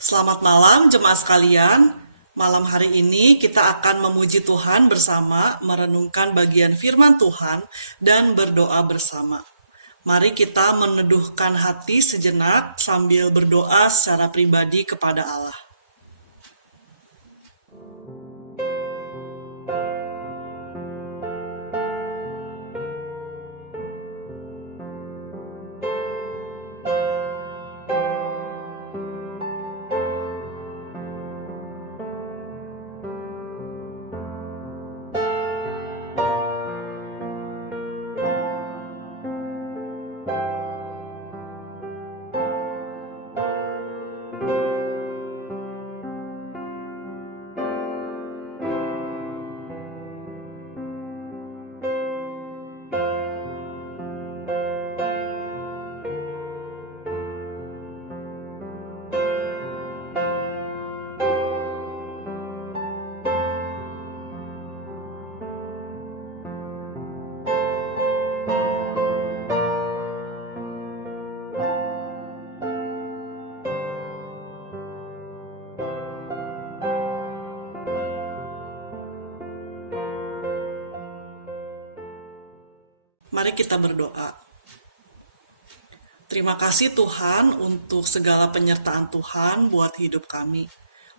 Selamat malam jemaat sekalian. Malam hari ini kita akan memuji Tuhan bersama, merenungkan bagian firman Tuhan, dan berdoa bersama. Mari kita meneduhkan hati sejenak sambil berdoa secara pribadi kepada Allah. Mari kita berdoa. Terima kasih Tuhan untuk segala penyertaan Tuhan buat hidup kami.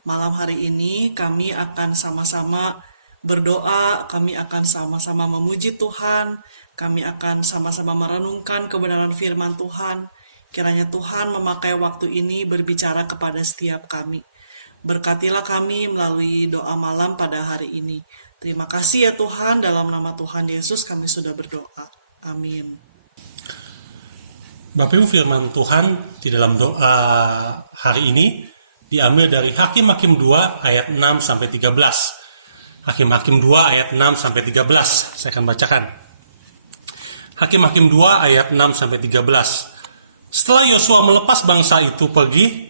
Malam hari ini kami akan sama-sama berdoa, kami akan sama-sama memuji Tuhan, kami akan sama-sama merenungkan kebenaran firman Tuhan. Kiranya Tuhan memakai waktu ini berbicara kepada setiap kami. Berkatilah kami melalui doa malam pada hari ini. Terima kasih ya Tuhan, dalam nama Tuhan Yesus kami sudah berdoa. Amin. Bapak Ibu, firman Tuhan di dalam doa hari ini diambil dari Hakim-Hakim 2 ayat 6 sampai 13. Hakim-Hakim 2 ayat 6 sampai 13. Saya akan bacakan. Hakim-Hakim 2 ayat 6 sampai 13. Setelah Yosua melepas bangsa itu pergi,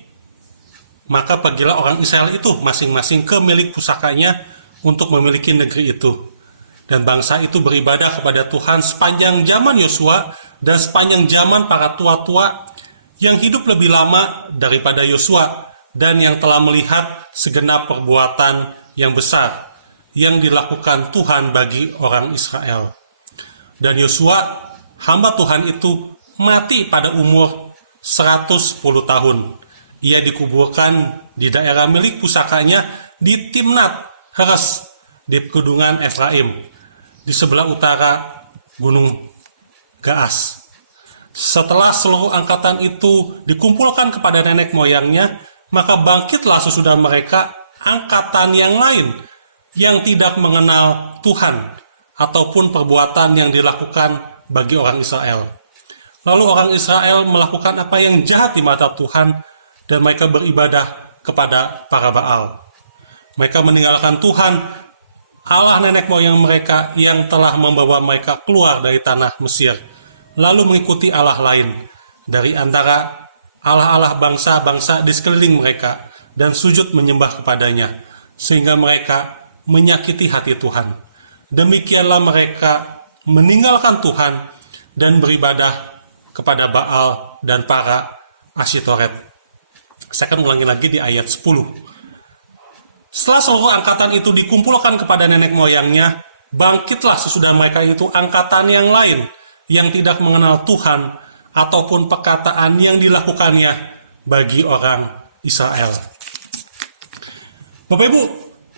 maka pergilah orang Israel itu masing-masing ke milik pusakanya untuk memiliki negeri itu. Dan bangsa itu beribadah kepada Tuhan sepanjang zaman Yosua dan sepanjang zaman para tua-tua yang hidup lebih lama daripada Yosua dan yang telah melihat segenap perbuatan yang besar yang dilakukan Tuhan bagi orang Israel. Dan Yosua, hamba Tuhan itu, mati pada umur 110 tahun. Ia dikuburkan di daerah milik pusakanya di Timnat Heres di Pegunungan Efraim, di sebelah utara Gunung Gaas. Setelah seluruh angkatan itu dikumpulkan kepada nenek moyangnya, maka bangkitlah sesudah mereka angkatan yang lain yang tidak mengenal Tuhan ataupun perbuatan yang dilakukan bagi orang Israel. Lalu orang Israel melakukan apa yang jahat di mata Tuhan dan mereka beribadah kepada para Baal. Mereka meninggalkan Tuhan, Allah nenek moyang mereka yang telah membawa mereka keluar dari tanah Mesir, lalu mengikuti Allah lain dari antara Allah-Allah bangsa-bangsa di sekeliling mereka dan sujud menyembah kepadanya, sehingga mereka menyakiti hati Tuhan. Demikianlah mereka meninggalkan Tuhan dan beribadah kepada Baal dan para Asyitoret. Saya akan ulangi lagi di ayat 10. Setelah seluruh angkatan itu dikumpulkan kepada nenek moyangnya, bangkitlah sesudah mereka itu angkatan yang lain yang tidak mengenal Tuhan ataupun perkataan yang dilakukannya bagi orang Israel. Bapak Ibu,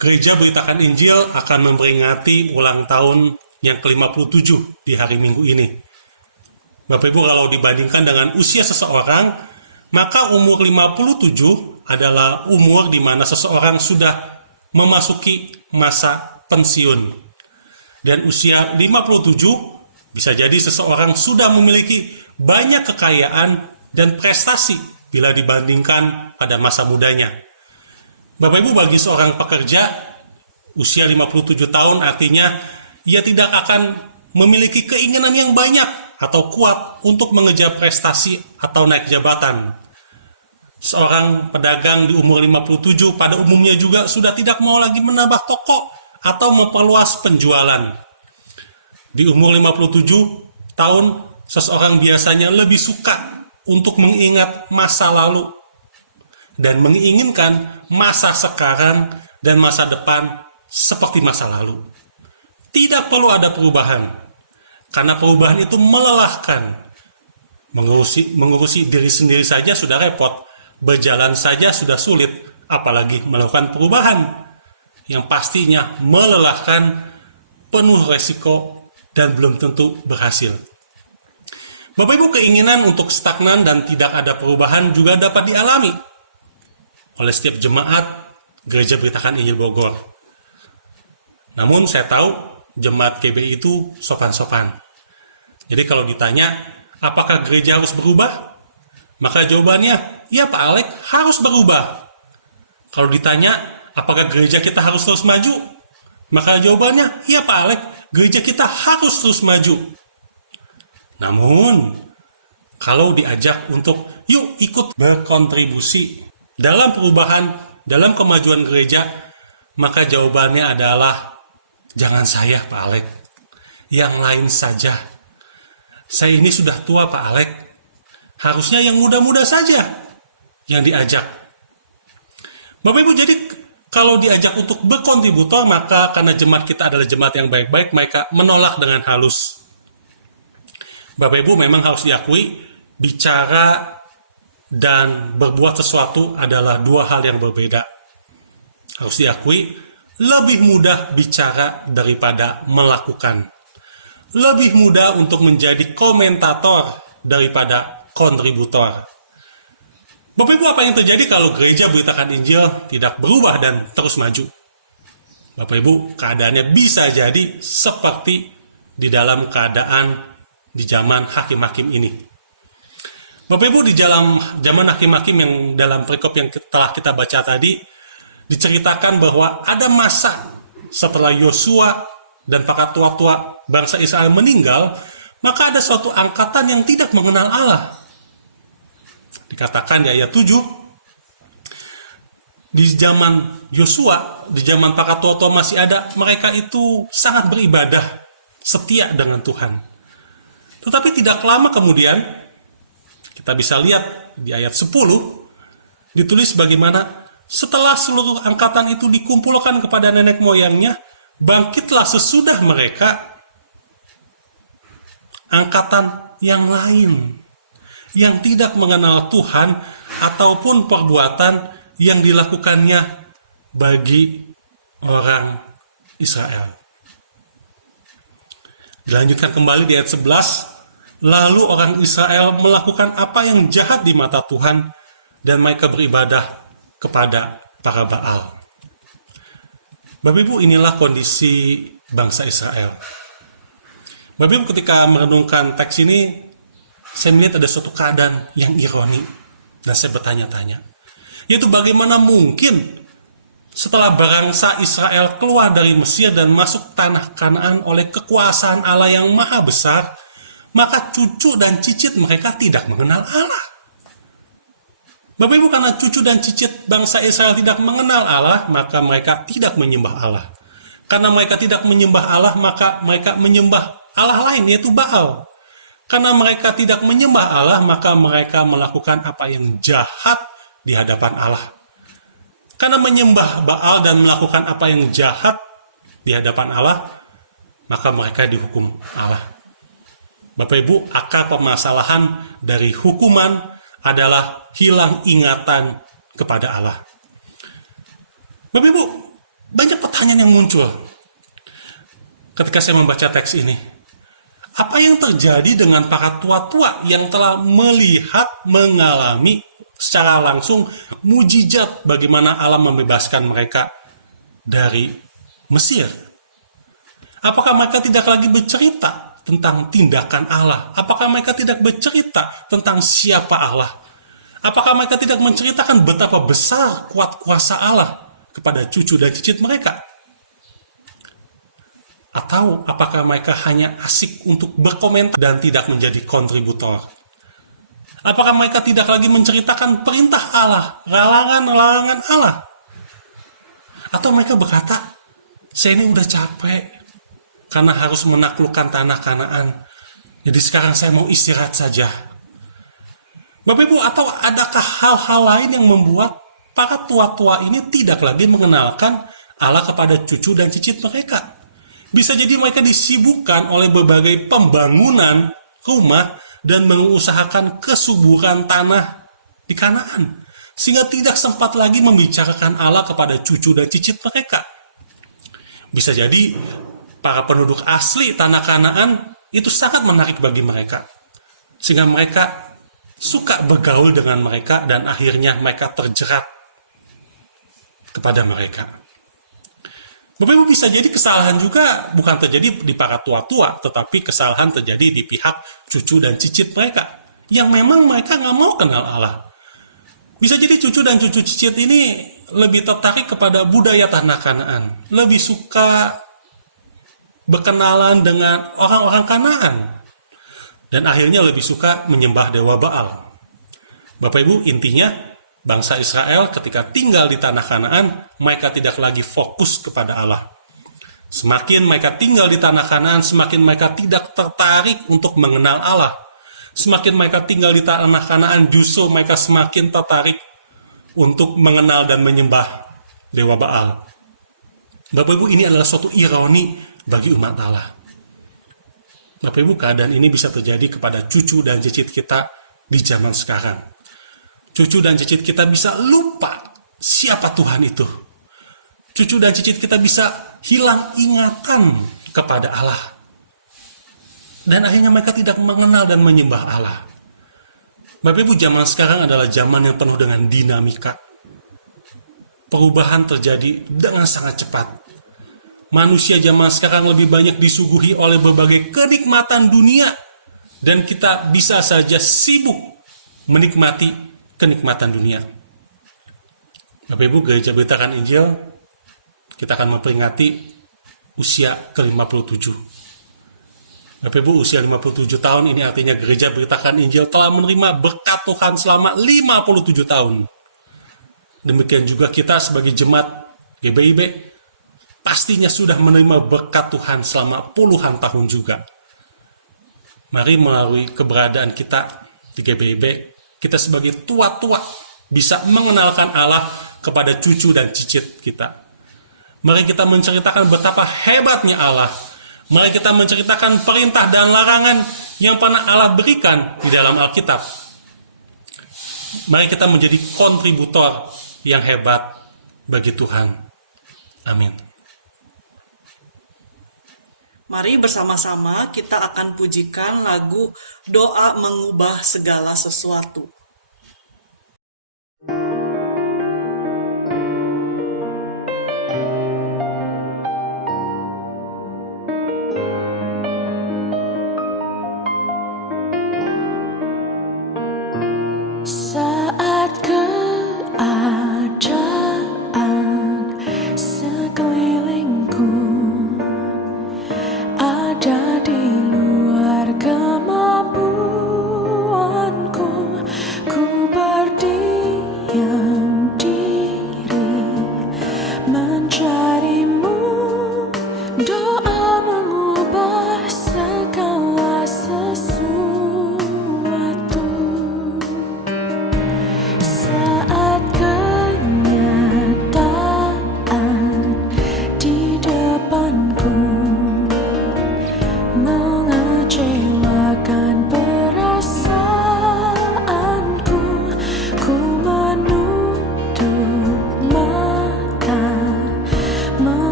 Gereja Beritakan Injil akan memperingati ulang tahun yang ke-57 di hari Minggu ini. Bapak Ibu, kalau dibandingkan dengan usia seseorang, maka umur 57 adalah umur di mana seseorang sudah memasuki masa pensiun. Dan usia 57 bisa jadi seseorang sudah memiliki banyak kekayaan dan prestasi bila dibandingkan pada masa mudanya. Bapak Ibu, bagi seorang pekerja, usia 57 tahun artinya ia tidak akan memiliki keinginan yang banyak atau kuat untuk mengejar prestasi atau naik jabatan. Seorang pedagang di umur 57 pada umumnya juga sudah tidak mau lagi menambah toko atau memperluas penjualan. Di umur 57 tahun, seseorang biasanya lebih suka untuk mengingat masa lalu dan menginginkan masa sekarang dan masa depan seperti masa lalu. Tidak perlu ada perubahan, karena perubahan itu melelahkan. Mengurusi diri sendiri saja sudah repot, berjalan saja sudah sulit, apalagi melakukan perubahan yang pastinya melelahkan, penuh resiko, dan belum tentu berhasil. Bapak Ibu, keinginan untuk stagnan dan tidak ada perubahan juga dapat dialami oleh setiap jemaat Gereja Beritakan Injil Bogor. Namun saya tahu jemaat GBI itu sopan-sopan. Jadi kalau ditanya, apakah gereja harus berubah? Maka jawabannya, ya Pak Alek, harus berubah. Kalau ditanya, apakah gereja kita harus terus maju? Maka jawabannya, ya Pak Alek, gereja kita harus terus maju. Namun, kalau diajak untuk yuk ikut berkontribusi dalam perubahan, dalam kemajuan gereja, maka jawabannya adalah, jangan saya Pak Alek, yang lain saja. Saya ini sudah tua Pak Alek, harusnya yang muda-muda saja yang diajak. Bapak Ibu, jadi kalau diajak untuk berkontributor, maka karena jemaat kita adalah jemaat yang baik-baik, mereka menolak dengan halus. Bapak Ibu, memang harus diakui, bicara dan berbuat sesuatu adalah dua hal yang berbeda. Harus diakui, lebih mudah bicara daripada melakukan. Lebih mudah untuk menjadi komentator daripada kontributor. Bapak Ibu, apa yang terjadi kalau Gereja Beritakan Injil tidak berubah dan terus maju? Bapak Ibu, keadaannya bisa jadi seperti di dalam keadaan di zaman hakim-hakim ini. Bapak Ibu, di dalam zaman hakim-hakim yang dalam perikop yang telah kita baca tadi, diceritakan bahwa ada masa setelah Yosua dan para tua-tua bangsa Israel meninggal, maka ada suatu angkatan yang tidak mengenal Allah. Dikatakan di ayat 7, di zaman Yosua, di zaman para tua-tua masih ada, mereka itu sangat beribadah, setia dengan Tuhan. Tetapi tidak lama kemudian, kita bisa lihat di ayat 10, ditulis bagaimana setelah seluruh angkatan itu dikumpulkan kepada nenek moyangnya, bangkitlah sesudah mereka angkatan yang lain, yang tidak mengenal Tuhan ataupun perbuatan yang dilakukannya bagi orang Israel. Dilanjutkan kembali di ayat 11, lalu orang Israel melakukan apa yang jahat di mata Tuhan dan mereka beribadah kepada para Baal. Bapak Ibu, inilah kondisi bangsa Israel. Bapak Ibu, ketika merenungkan teks ini, saya melihat ada suatu keadaan yang ironi, dan saya bertanya-tanya, yaitu bagaimana mungkin setelah bangsa Israel keluar dari Mesir dan masuk tanah Kanaan oleh kekuasaan Allah yang maha besar, maka cucu dan cicit mereka tidak mengenal Allah. Bapak Ibu, karena cucu dan cicit bangsa Israel tidak mengenal Allah, maka mereka tidak menyembah Allah. Karena mereka tidak menyembah Allah, maka mereka menyembah Allah lain, yaitu Baal. Karena mereka tidak menyembah Allah, maka mereka melakukan apa yang jahat di hadapan Allah. Karena menyembah Baal dan melakukan apa yang jahat di hadapan Allah, maka mereka dihukum Allah. Bapak Ibu, akar permasalahan dari hukuman adalah hilang ingatan kepada Allah. Bapak Ibu, banyak pertanyaan yang muncul ketika saya membaca teks ini. Apa yang terjadi dengan para tua-tua yang telah melihat, mengalami secara langsung mujizat bagaimana Allah membebaskan mereka dari Mesir? Apakah mereka tidak lagi bercerita tentang tindakan Allah? Apakah mereka tidak bercerita tentang siapa Allah? Apakah mereka tidak menceritakan betapa besar kuat kuasa Allah kepada cucu dan cicit mereka? Atau apakah mereka hanya asik untuk berkomentar dan tidak menjadi kontributor? Apakah mereka tidak lagi menceritakan perintah Allah, larangan-larangan Allah? Atau mereka berkata, saya ini udah capek karena harus menaklukkan tanah Kanaan. Jadi sekarang saya mau istirahat saja. Bapak Ibu, atau adakah hal-hal lain yang membuat para tua-tua ini tidak lagi mengenalkan Allah kepada cucu dan cicit mereka. Bisa jadi mereka disibukkan oleh berbagai pembangunan rumah dan mengusahakan kesuburan tanah di Kanaan, sehingga tidak sempat lagi membicarakan Allah kepada cucu dan cicit mereka. Bisa jadi para penduduk asli tanah Kanaan itu sangat menarik bagi mereka, sehingga mereka suka bergaul dengan mereka dan akhirnya mereka terjerat kepada mereka. Bapak Ibu, bisa jadi kesalahan juga bukan terjadi di para tua-tua, tetapi kesalahan terjadi di pihak cucu dan cicit mereka, yang memang mereka nggak mau kenal Allah. Bisa jadi cucu dan cucu cicit ini lebih tertarik kepada budaya tanah Kanaan, lebih suka berkenalan dengan orang-orang Kanaan, dan akhirnya lebih suka menyembah dewa Baal. Bapak Ibu, intinya bangsa Israel ketika tinggal di tanah Kanaan, mereka tidak lagi fokus kepada Allah. Semakin mereka tinggal di tanah Kanaan, semakin mereka tidak tertarik untuk mengenal Allah. Semakin mereka tinggal di tanah Kanaan, justru mereka semakin tertarik untuk mengenal dan menyembah dewa Baal. Bapak Ibu, ini adalah suatu ironi bagi umat Allah. Bapak Ibu, keadaan ini bisa terjadi kepada cucu dan cicit kita di zaman sekarang. Cucu dan cicit kita bisa lupa siapa Tuhan itu. Cucu dan cicit kita bisa hilang ingatan kepada Allah. Dan akhirnya mereka tidak mengenal dan menyembah Allah. Bapak Ibu, zaman sekarang adalah zaman yang penuh dengan dinamika. Perubahan terjadi dengan sangat cepat. Manusia zaman sekarang lebih banyak disuguhi oleh berbagai kenikmatan dunia. Dan kita bisa saja sibuk menikmati kenikmatan dunia. Bapak Ibu, Gereja Beritakan Injil, kita akan memperingati usia ke-57. Bapak Ibu, usia 57 tahun ini artinya Gereja Beritakan Injil telah menerima berkat Tuhan selama 57 tahun. Demikian juga kita sebagai jemaat GBIB pastinya sudah menerima berkat Tuhan selama puluhan tahun juga. Mari melalui keberadaan kita di GBIB, kita sebagai tua-tua bisa mengenalkan Allah kepada cucu dan cicit kita. Mari kita menceritakan betapa hebatnya Allah. Mari kita menceritakan perintah dan larangan yang pernah Allah berikan di dalam Alkitab. Mari kita menjadi kontributor yang hebat bagi Tuhan. Amin. Mari bersama-sama kita akan pujikan lagu Doa Mengubah Segala Sesuatu. Saat keadaan sekelilingku ada di luar kemampuanku,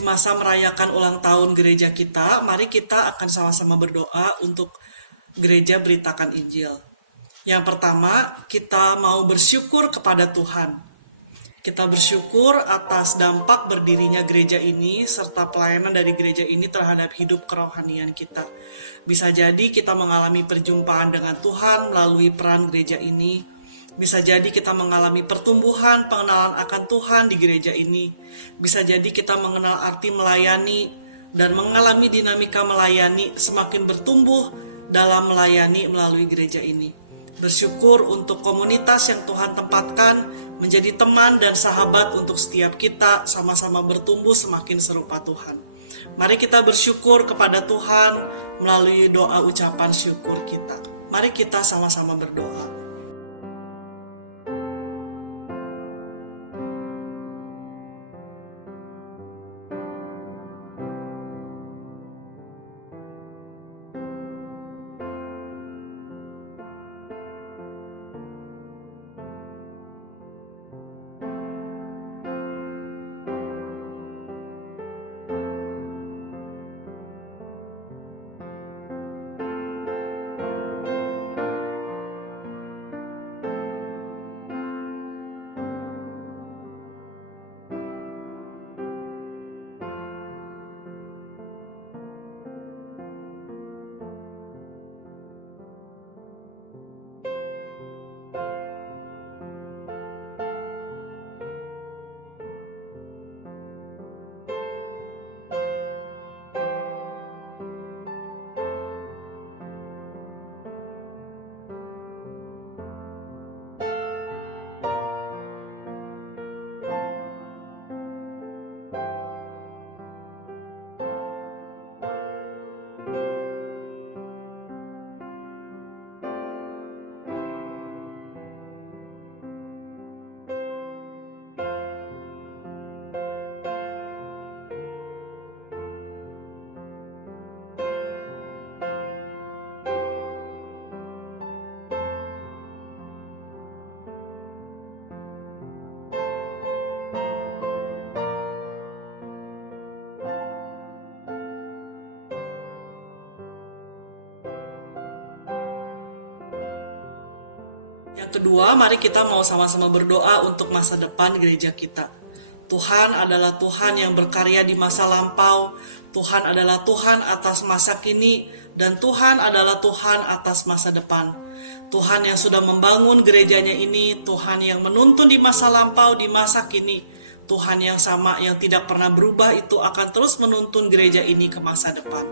di masa merayakan ulang tahun gereja kita, mari kita akan sama-sama berdoa untuk gereja beritakan Injil. Yang pertama, kita mau bersyukur kepada Tuhan. Kita bersyukur atas dampak berdirinya gereja ini serta pelayanan dari gereja ini terhadap hidup kerohanian kita. Bisa jadi kita mengalami perjumpaan dengan Tuhan melalui peran gereja ini. Bisa jadi kita mengalami pertumbuhan pengenalan akan Tuhan di gereja ini. Bisa jadi kita mengenal arti melayani dan mengalami dinamika melayani semakin bertumbuh dalam melayani melalui gereja ini. Bersyukur untuk komunitas yang Tuhan tempatkan menjadi teman dan sahabat untuk setiap kita sama-sama bertumbuh semakin serupa Tuhan. Mari kita bersyukur kepada Tuhan melalui doa ucapan syukur kita. Mari kita sama-sama berdoa. Yang kedua, mari kita mau sama-sama berdoa untuk masa depan gereja kita. Tuhan adalah Tuhan yang berkarya di masa lampau, Tuhan adalah Tuhan atas masa kini, dan Tuhan adalah Tuhan atas masa depan. Tuhan yang sudah membangun gerejanya ini, Tuhan yang menuntun di masa lampau, di masa kini, Tuhan yang sama, yang tidak pernah berubah itu akan terus menuntun gereja ini ke masa depan.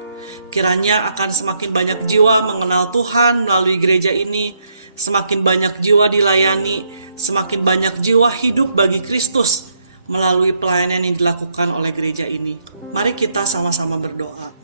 Kiranya akan semakin banyak jiwa mengenal Tuhan melalui gereja ini, semakin banyak jiwa dilayani, semakin banyak jiwa hidup bagi Kristus melalui pelayanan yang dilakukan oleh gereja ini. Mari kita sama-sama berdoa.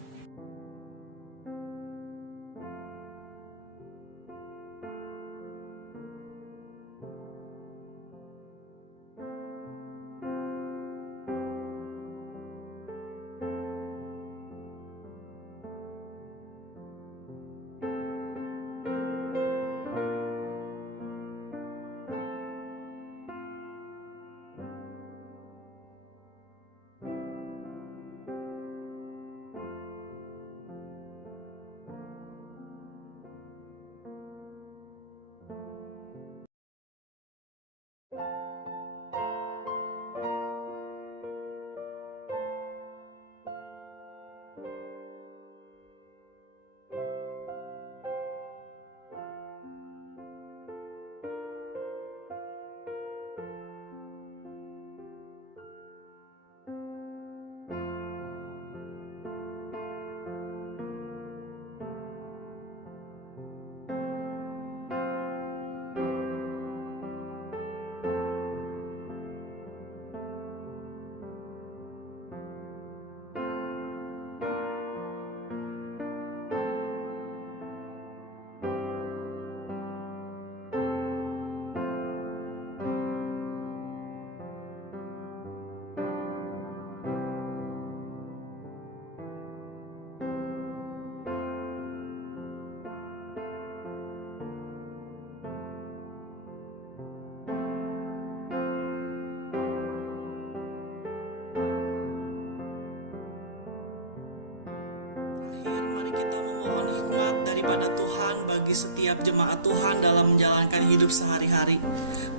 kita memohon hikmat daripada Tuhan bagi setiap jemaat Tuhan dalam menjalankan hidup sehari-hari.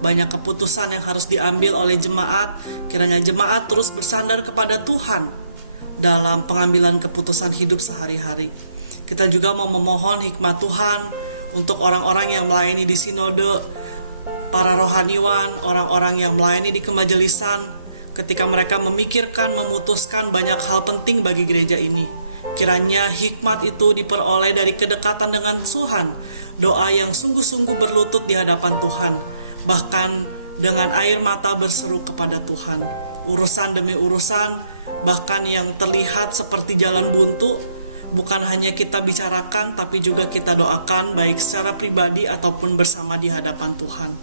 Banyak keputusan yang harus diambil oleh jemaat, kiranya jemaat terus bersandar kepada Tuhan dalam pengambilan keputusan hidup sehari-hari. Kita juga mau memohon hikmat Tuhan untuk orang-orang yang melayani di sinode, para rohaniwan, orang-orang yang melayani di kemajelisan, ketika mereka memikirkan, memutuskan banyak hal penting bagi gereja ini. Kiranya hikmat itu diperoleh dari kedekatan dengan Tuhan, doa yang sungguh-sungguh berlutut di hadapan Tuhan, bahkan dengan air mata berseru kepada Tuhan. Urusan demi urusan, bahkan yang terlihat seperti jalan buntu, bukan hanya kita bicarakan, tapi juga kita doakan baik secara pribadi ataupun bersama di hadapan Tuhan.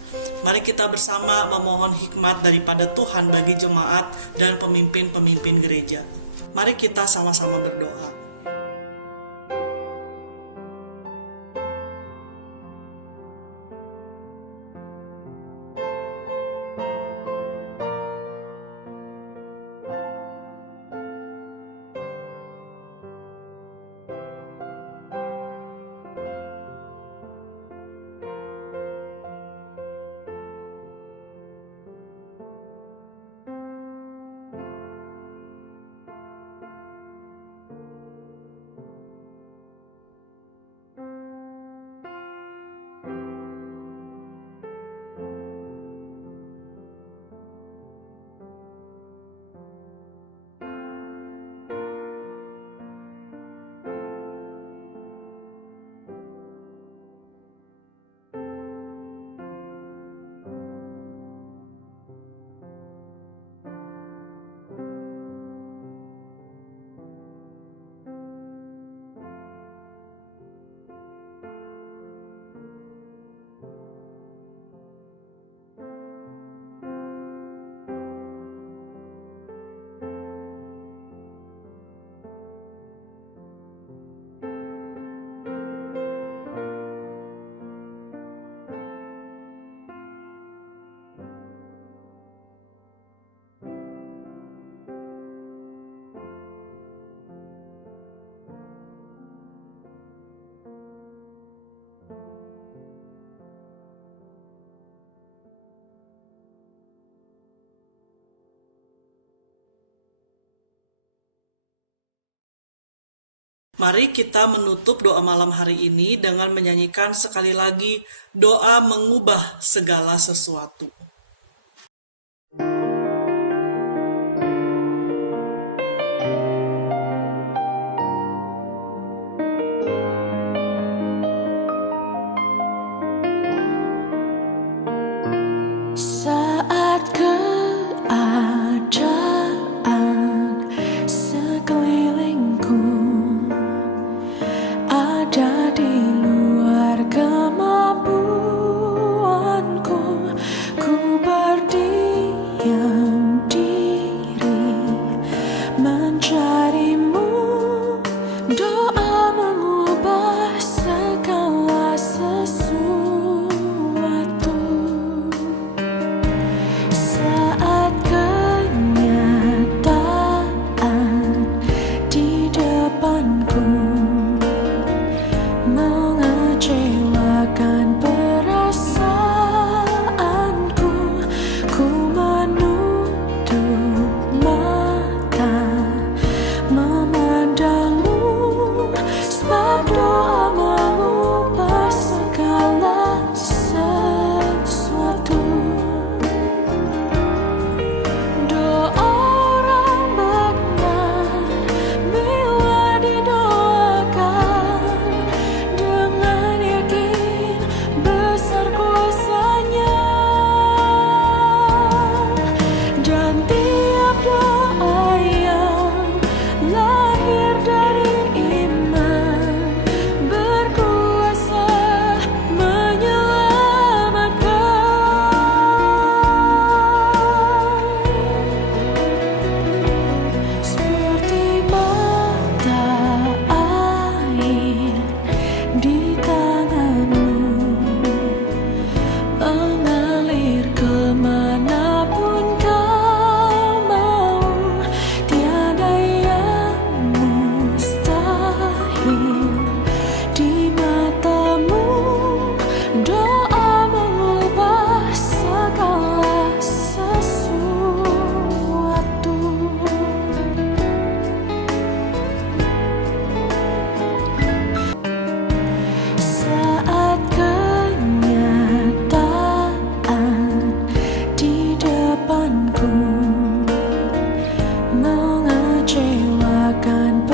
Mari kita bersama memohon hikmat daripada Tuhan bagi jemaat dan pemimpin-pemimpin gereja. Mari kita sama-sama berdoa. Mari kita menutup doa malam hari ini dengan menyanyikan sekali lagi doa mengubah segala sesuatu. Saat keadaan sekelilingku ada di luar kemampuanku, ku berdiam diri mencarimu. Doa mengubah segala sesuatu. Saat kenyataan di depanku mengecewakan perasaanku, ku menutup mata akan